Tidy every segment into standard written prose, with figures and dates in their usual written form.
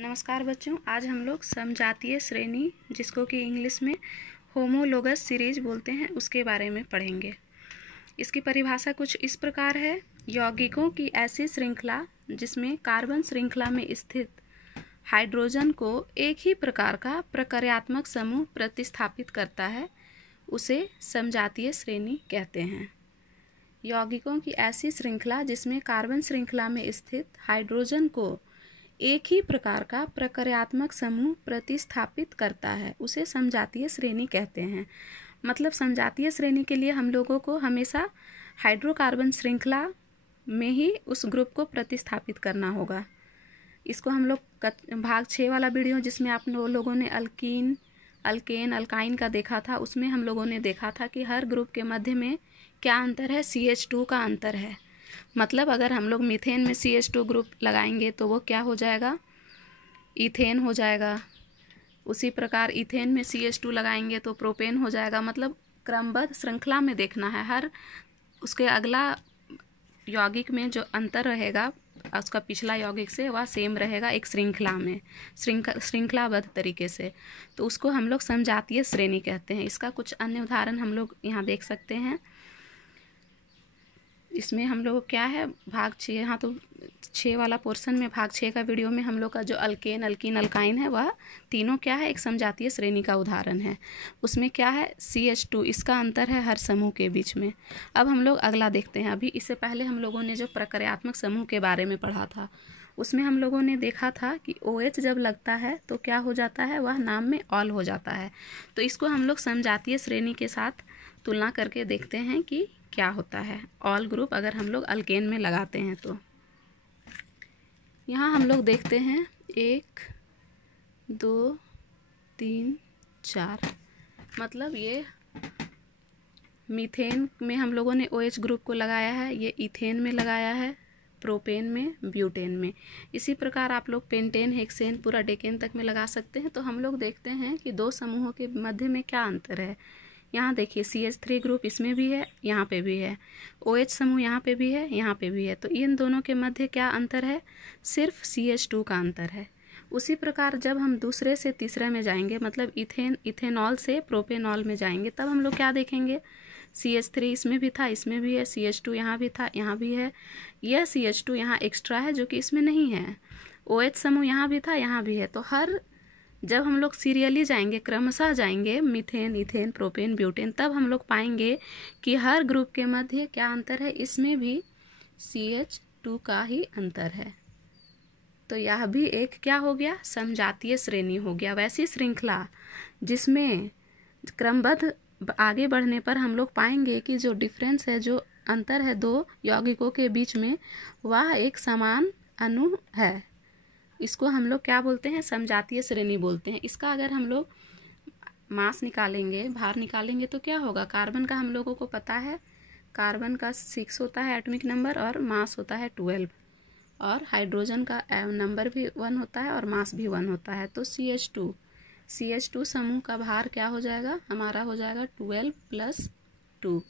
नमस्कार बच्चों, आज हम लोग समजातीय श्रेणी, जिसको कि इंग्लिश में होमोलोगस सीरीज बोलते हैं, उसके बारे में पढ़ेंगे। इसकी परिभाषा कुछ इस प्रकार है। यौगिकों की ऐसी श्रृंखला जिसमें कार्बन श्रृंखला में स्थित हाइड्रोजन को एक ही प्रकार का प्रक्रियात्मक समूह प्रतिस्थापित करता है, उसे समजातीय श्रेणी कहते हैं। यौगिकों की ऐसी श्रृंखला जिसमें कार्बन श्रृंखला में स्थित हाइड्रोजन को एक ही प्रकार का प्रक्रियात्मक समूह प्रतिस्थापित करता है, उसे समजातीय श्रेणी कहते हैं। मतलब समजातीय श्रेणी के लिए हम लोगों को हमेशा हाइड्रोकार्बन श्रृंखला में ही उस ग्रुप को प्रतिस्थापित करना होगा। इसको हम लोग भाग 6 वाला वीडियो जिसमें आप लोगों ने अल्कीन, अल्केन, अल्काइन का देखा था, उसमें हम लोगों ने देखा था कि हर ग्रुप के मध्य में क्या अंतर है, CH2 का अंतर है। मतलब अगर हम लोग मीथेन में CH2 ग्रुप लगाएंगे तो वो क्या हो जाएगा, इथेन हो जाएगा। उसी प्रकार इथेन में CH2 लगाएंगे तो प्रोपेन हो जाएगा। मतलब क्रमबद्ध श्रृंखला में देखना है, हर उसके अगला यौगिक में जो अंतर रहेगा उसका पिछला यौगिक से वह सेम रहेगा एक श्रृंखला में, श्रृंखलाबद्ध तरीके से, तो उसको हम लोग समजातीय श्रेणी कहते हैं। इसका कुछ अन्य उदाहरण हम लोग यहाँ देख सकते हैं। इसमें हम लोग क्या है, भाग 6, यहाँ तो 6 वाला पोर्शन में भाग 6 का वीडियो में हम लोग का जो अल्केन, अल्कीन, अल्काइन है, वह तीनों क्या है, एक समजातीय श्रेणी का उदाहरण है। उसमें क्या है, CH2, इसका अंतर है हर समूह के बीच में। अब हम लोग अगला देखते हैं। अभी इससे पहले हम लोगों ने जो प्रक्रियात्मक समूह के बारे में पढ़ा था, उसमें हम लोगों ने देखा था कि OH जब लगता है तो क्या हो जाता है, वह नाम में ऑल हो जाता है। तो इसको हम लोग समजातीय श्रेणी के साथ तुलना करके देखते हैं कि क्या होता है। ऑल ग्रुप अगर हम लोग अल्केन में लगाते हैं तो यहाँ हम लोग देखते हैं 1 2 3 4, मतलब ये मीथेन में हम लोगों ने OH ग्रुप को लगाया है, ये इथेन में लगाया है, प्रोपेन में, ब्यूटेन में। इसी प्रकार आप लोग पेंटेन, हेक्सेन, पूरा डेकेन तक में लगा सकते हैं। तो हम लोग देखते हैं कि दो समूहों के मध्य में क्या अंतर है। यहाँ देखिए CH3 ग्रुप इसमें भी है, यहाँ पे भी है, OH समूह यहाँ पे भी है, यहाँ पे भी है। तो इन दोनों के मध्य क्या अंतर है, सिर्फ CH2 का अंतर है। उसी प्रकार जब हम दूसरे से तीसरे में जाएंगे, मतलब इथेनॉल से प्रोपेनॉल में जाएंगे, तब हम लोग क्या देखेंगे, CH3 इसमें भी था, इसमें भी है, CH2 यहाँ भी था, यहाँ भी है, यह CH2 यहाँ एक्स्ट्रा है जो कि इसमें नहीं है, OH समूह यहाँ भी था, यहाँ भी है। तो हर जब हम लोग सीरियली जाएंगे, क्रमशः जाएंगे, मीथेन, इथेन, प्रोपेन, ब्यूटेन, तब हम लोग पाएंगे कि हर ग्रुप के मध्य क्या अंतर है, इसमें भी CH2 का ही अंतर है। तो यह भी एक क्या हो गया, समजातीय श्रेणी हो गया। वैसी श्रृंखला जिसमें क्रमबद्ध आगे बढ़ने पर हम लोग पाएंगे कि जो डिफरेंस है, जो अंतर है दो यौगिकों के बीच में, वह एक समान अणु है। इसको हम लोग क्या बोलते हैं, समजातीय श्रेणी बोलते हैं। इसका अगर हम लोग मास निकालेंगे, भार निकालेंगे, तो क्या होगा, कार्बन का हम लोगों को पता है, कार्बन का 6 होता है एटॉमिक नंबर और मास होता है 12, और हाइड्रोजन का नंबर भी 1 होता है और मास भी 1 होता है। तो CH2 समूह का भार क्या हो जाएगा, हमारा हो जाएगा 12 + 2।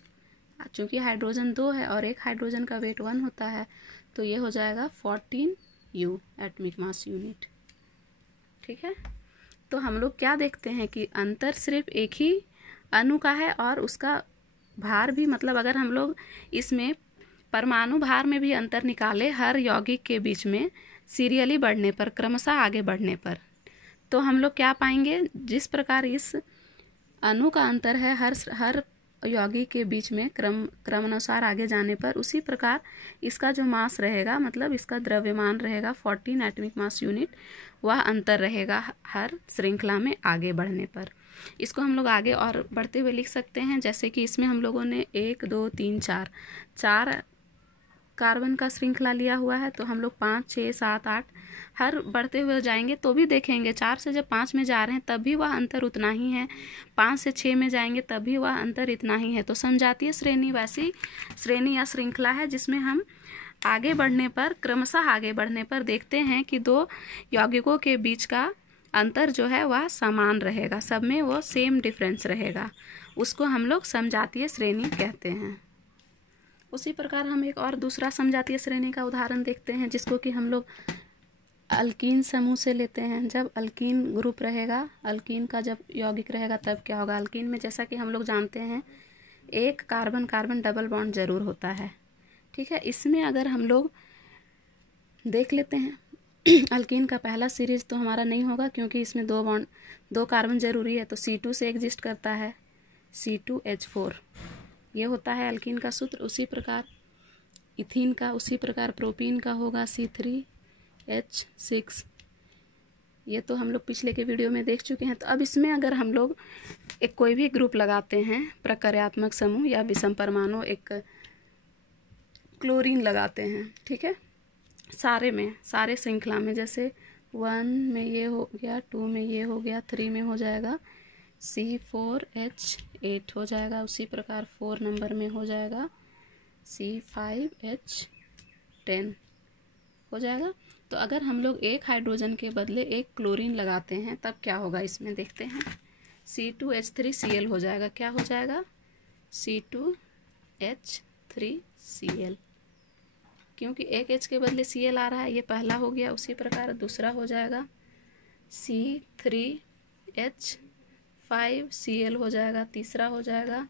चूँकि हाइड्रोजन 2 है और एक हाइड्रोजन का वेट 1 होता है, तो ये हो जाएगा 14U एटॉमिक मास यूनिट। ठीक है। तो हम लोग क्या देखते हैं कि अंतर सिर्फ एक ही अणु का है और उसका भार भी, मतलब अगर हम लोग इसमें परमाणु भार में भी अंतर निकाले हर यौगिक के बीच में सीरियली बढ़ने पर, क्रमशः आगे बढ़ने पर, तो हम लोग क्या पाएंगे, जिस प्रकार इस अणु का अंतर है हर यौगिक के बीच में क्रमानुसार आगे जाने पर, उसी प्रकार इसका जो मास रहेगा, मतलब इसका द्रव्यमान रहेगा 14 एटॉमिक मास यूनिट, वह अंतर रहेगा हर श्रृंखला में आगे बढ़ने पर। इसको हम लोग आगे और बढ़ते हुए लिख सकते हैं, जैसे कि इसमें हम लोगों ने 1 2 3 4 कार्बन का श्रृंखला लिया हुआ है, तो हम लोग 5 6 7 8 हर बढ़ते हुए जाएंगे तो भी देखेंगे 4 से जब 5 में जा रहे हैं तब भी वह अंतर उतना ही है, 5 से 6 में जाएंगे तब भी वह अंतर इतना ही है। तो समजातीय श्रेणी वैसी श्रेणी या श्रृंखला है जिसमें हम आगे बढ़ने पर, क्रमशः आगे बढ़ने पर देखते हैं कि दो यौगिकों के बीच का अंतर जो है वह समान रहेगा, सब में वो सेम डिफरेंस रहेगा, उसको हम लोग समजातीय श्रेणी कहते हैं। उसी प्रकार हम एक और दूसरा समजातीय श्रेणी का उदाहरण देखते हैं, जिसको कि हम लोग अल्कीन समूह से लेते हैं। जब अल्कीन ग्रुप रहेगा, अल्कीन का जब यौगिक रहेगा तब क्या होगा। अल्कीन में जैसा कि हम लोग जानते हैं एक कार्बन कार्बन डबल बॉन्ड जरूर होता है, ठीक है। इसमें अगर हम लोग देख लेते हैं अल्कीन का पहला सीरीज तो हमारा नहीं होगा क्योंकि इसमें दो कार्बन जरूरी है, तो C2 से एग्जिस्ट करता है C2H4, ये होता है अल्कीन का सूत्र। उसी प्रकार इथीन का, उसी प्रकार प्रोपीन का होगा C3H6, ये तो हम लोग पिछले के वीडियो में देख चुके हैं। तो अब इसमें अगर हम लोग एक कोई भी ग्रुप लगाते हैं, प्रक्रियात्मक समूह या विषम परमाणु, एक क्लोरीन लगाते हैं, ठीक है, सारे श्रृंखला में, जैसे 1 में ये हो गया, 2 में ये हो गया, 3 में हो जाएगा C4H8 हो जाएगा, उसी प्रकार 4 नंबर में हो जाएगा C5H10 हो जाएगा। तो अगर हम लोग एक हाइड्रोजन के बदले एक क्लोरीन लगाते हैं तब क्या होगा, इसमें देखते हैं। C2H3Cl हो जाएगा, क्या हो जाएगा C2H3Cl, क्योंकि एक H के बदले Cl आ रहा है, ये पहला हो गया। उसी प्रकार दूसरा हो जाएगा C3H5Cl हो जाएगा, तीसरा हो जाएगा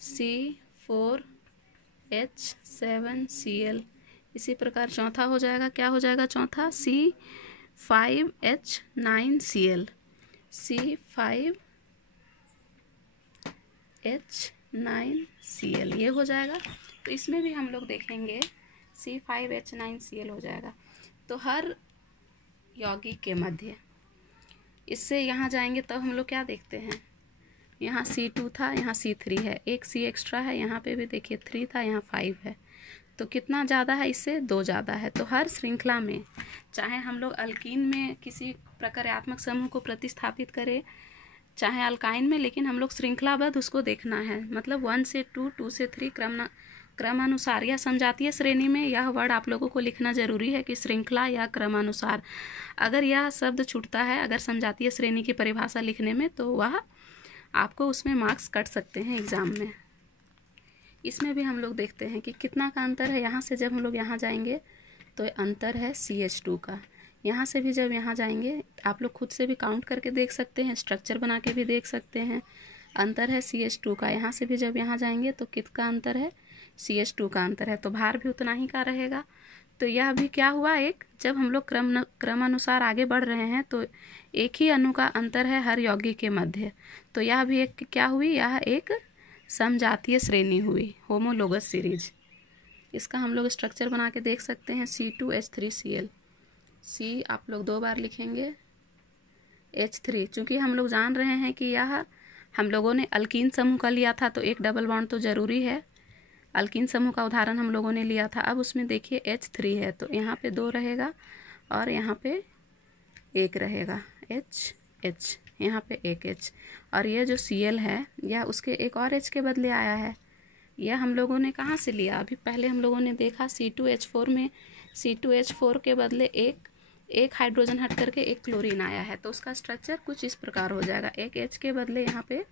C4H7Cl, इसी प्रकार चौथा हो जाएगा, क्या हो जाएगा चौथा C5H9Cl, C5H9Cl ये हो जाएगा। तो इसमें भी हम लोग देखेंगे C5H9Cl हो जाएगा। तो हर यौगिक के मध्य, इससे यहाँ जाएंगे तब हम लोग क्या देखते हैं, यहाँ C2 था, यहाँ C3 है, एक C एक्स्ट्रा है, यहाँ पे भी देखिए 3 था, यहाँ 5 है, तो कितना ज़्यादा है, इससे 2 ज़्यादा है। तो हर श्रृंखला में, चाहे हम लोग अल्कीन में किसी प्रक्रियात्मक समूह को प्रतिस्थापित करें, चाहे अल्काइन में, लेकिन हम लोग श्रृंखलाबद्ध उसको देखना है। मतलब 1 से 2, 2 से 3 क्रमानुसार या समजातीय श्रेणी में यह वर्ड आप लोगों को लिखना जरूरी है कि श्रृंखला या क्रमानुसार। अगर यह शब्द छूटता है अगर समजातीय श्रेणी की परिभाषा लिखने में, तो वह आपको उसमें मार्क्स कट सकते हैं एग्जाम में। इसमें भी हम लोग देखते हैं कि कितना का अंतर है। यहाँ से जब हम लोग यहाँ जाएंगे तो अंतर है CH2 का, यहाँ से भी जब यहाँ जाएंगे आप लोग खुद से भी काउंट करके देख सकते हैं, स्ट्रक्चर बना के भी देख सकते हैं, अंतर है CH2 का। यहाँ से भी जब यहाँ जाएंगे तो कितना अंतर है, CH2 का अंतर है, तो भार भी उतना ही का रहेगा। तो यह भी क्या हुआ, एक जब हम लोग क्रमानुसार आगे बढ़ रहे हैं तो एक ही अणु का अंतर है हर यौगिक के मध्य, तो यह भी एक क्या हुई, यह एक समजातीय श्रेणी हुई, होमोलोगस सीरीज। इसका हम लोग स्ट्रक्चर बना के देख सकते हैं C2H3Cl, C आप लोग 2 बार लिखेंगे, H3, चूँकि हम लोग जान रहे हैं कि यह हम लोगों ने अल्कीन समूह का लिया था तो एक डबल बॉन्ड तो ज़रूरी है, अल्कीन समूह का उदाहरण हम लोगों ने लिया था। अब उसमें देखिए H3 है तो यहाँ पे 2 रहेगा और यहाँ पे 1 रहेगा, H, यहाँ पे 1 H, और ये जो Cl है यह उसके एक और H के बदले आया है। यह हम लोगों ने कहाँ से लिया, अभी पहले हम लोगों ने देखा C2H4 में C2H4 के बदले एक हाइड्रोजन हट करके एक क्लोरीन आया है, तो उसका स्ट्रक्चर कुछ इस प्रकार हो जाएगा, एक H के बदले यहाँ पे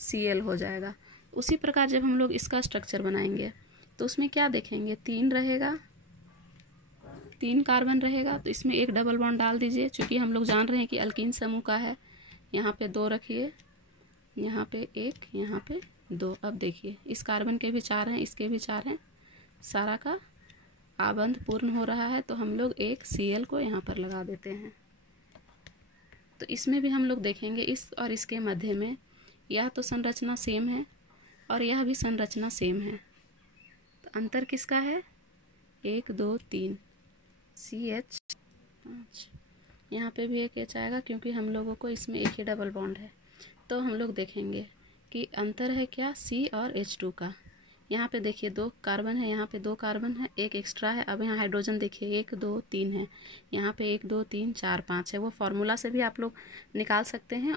Cl हो जाएगा। उसी प्रकार जब हम लोग इसका स्ट्रक्चर बनाएंगे तो उसमें क्या देखेंगे, 3 रहेगा, 3 कार्बन रहेगा, तो इसमें एक डबल बॉन्ड डाल दीजिए, क्योंकि हम लोग जान रहे हैं कि अल्कीन समूह का है। यहाँ पे 2 रखिए, यहाँ पे 1, यहाँ पे 2। अब देखिए इस कार्बन के भी 4 हैं, इसके भी 4 हैं, सारा का आबंध पूर्ण हो रहा है, तो हम लोग एक Cl को यहाँ पर लगा देते हैं। तो इसमें भी हम लोग देखेंगे इस और इसके मध्य में यह तो संरचना सेम है और यह भी संरचना सेम है, तो अंतर किसका है, 1 2 3 CH5, यहाँ पे भी एक H आएगा क्योंकि हम लोगों को इसमें एक ही डबल बॉन्ड है। तो हम लोग देखेंगे कि अंतर है क्या, C और H2 का। यहाँ पे देखिए 2 कार्बन है, यहाँ पे 2 कार्बन है, एक एक्स्ट्रा है। अब यहाँ हाइड्रोजन देखिए 1 2 3 है, यहाँ पे 1 2 3 4 5 है। वो फार्मूला से भी आप लोग निकाल सकते हैं